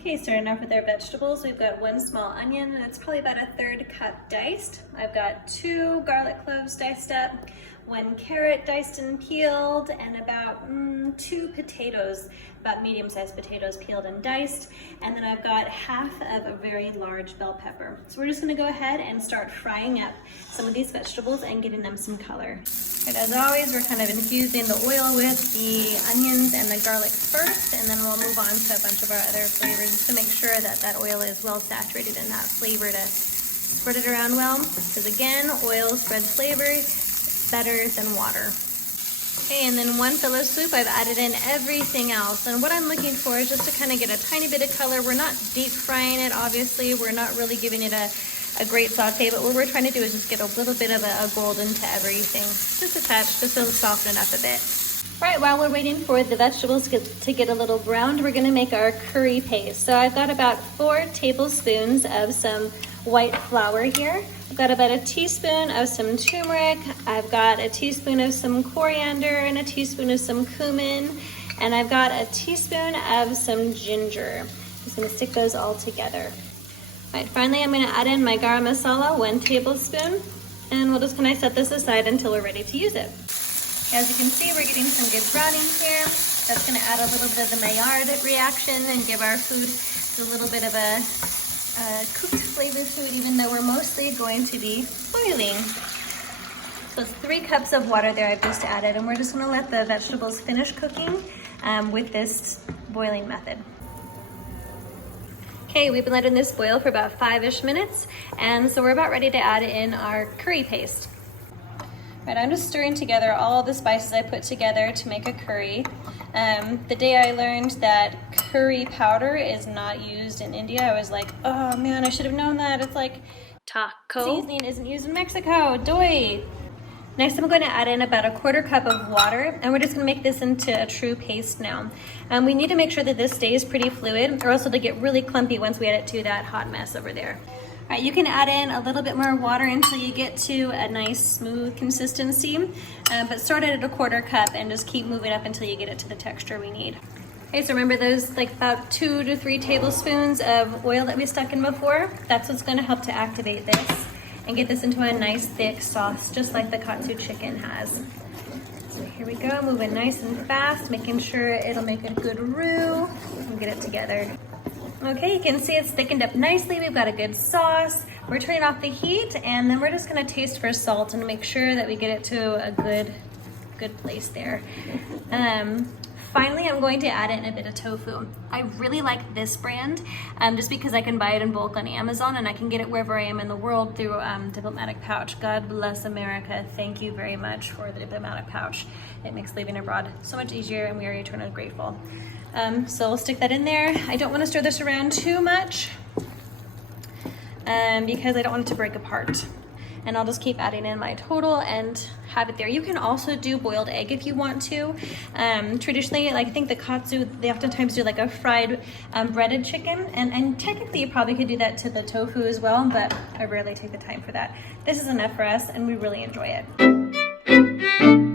Okay, starting off with our vegetables, we've got 1 small onion, and it's probably about 1/3 cup diced. I've got 2 garlic cloves diced up, 1 carrot diced and peeled, and about 2 potatoes, about medium-sized potatoes peeled and diced. And then I've got half of a very large bell pepper. So we're just gonna go ahead and start frying up some of these vegetables and giving them some color. And as always, we're kind of infusing the oil with the onions and the garlic first, and then we'll move on to a bunch of our other flavors to make sure that that oil is well saturated in that flavor to spread it around well. Because again, oil spreads flavor better than water. Okay, and then 1 fill of soup, I've added in everything else. And what I'm looking for is just to kind of get a tiny bit of color. We're not deep frying it, obviously. We're not really giving it a great saute, but what we're trying to do is just get a little bit of a golden to everything. Just a touch, just to soften it up a bit. All right, while we're waiting for the vegetables to get a little browned, we're gonna make our curry paste. So I've got about 4 tablespoons of some white flour here. I've got about 1 teaspoon of some turmeric. I've got 1 teaspoon of some coriander and 1 teaspoon of some cumin. And I've got 1 teaspoon of some ginger. Just gonna stick those all together. All right, finally I'm gonna add in my garam masala, 1 tablespoon. And we'll just kind of set this aside until we're ready to use it. As you can see, we're getting some good browning here. That's gonna add a little bit of the Maillard reaction and give our food a little bit of a cooked flavor to it, even though we're mostly going to be boiling. So it's 3 cups of water there I've just added, and we're just gonna let the vegetables finish cooking with this boiling method. Okay, we've been letting this boil for about 5-ish minutes, and so we're about ready to add in our curry paste. Right, I'm just stirring together all the spices I put together to make a curry. The day I learned that curry powder is not used in India, I was like, oh man, I should have known that. It's like taco seasoning isn't used in Mexico, doy. Next, I'm going to add in about 1/4 cup of water, and we're just going to make this into a true paste now. We need to make sure that this stays pretty fluid, or else it'll get really clumpy once we add it to that hot mess over there. All right, you can add in a little bit more water until you get to a nice smooth consistency, but start at 1/4 cup and just keep moving up until you get it to the texture we need. Okay, so remember those like about 2 to 3 tablespoons of oil that we stuck in before? That's what's going to help to activate this and get this into a nice thick sauce, just like the katsu chicken has. So here we go, moving nice and fast, making sure it'll make a good roux and get it together. Okay, you can see it's thickened up nicely. We've got a good sauce. We're turning off the heat, and then we're just gonna taste for salt and make sure that we get it to a good place there. Finally, I'm going to add in a bit of tofu. I really like this brand just because I can buy it in bulk on Amazon, and I can get it wherever I am in the world through Diplomatic Pouch. God bless America. Thank you very much for the Diplomatic Pouch. It makes living abroad so much easier, and we are eternally grateful. So we'll stick that in there. I don't want to stir this around too much because I don't want it to break apart. And I'll just keep adding in my total and have it there. You can also do boiled egg if you want to. Traditionally, like I think the katsu, they oftentimes do like a fried breaded chicken, and technically you probably could do that to the tofu as well, but I rarely take the time for that. This is enough for us, and we really enjoy it.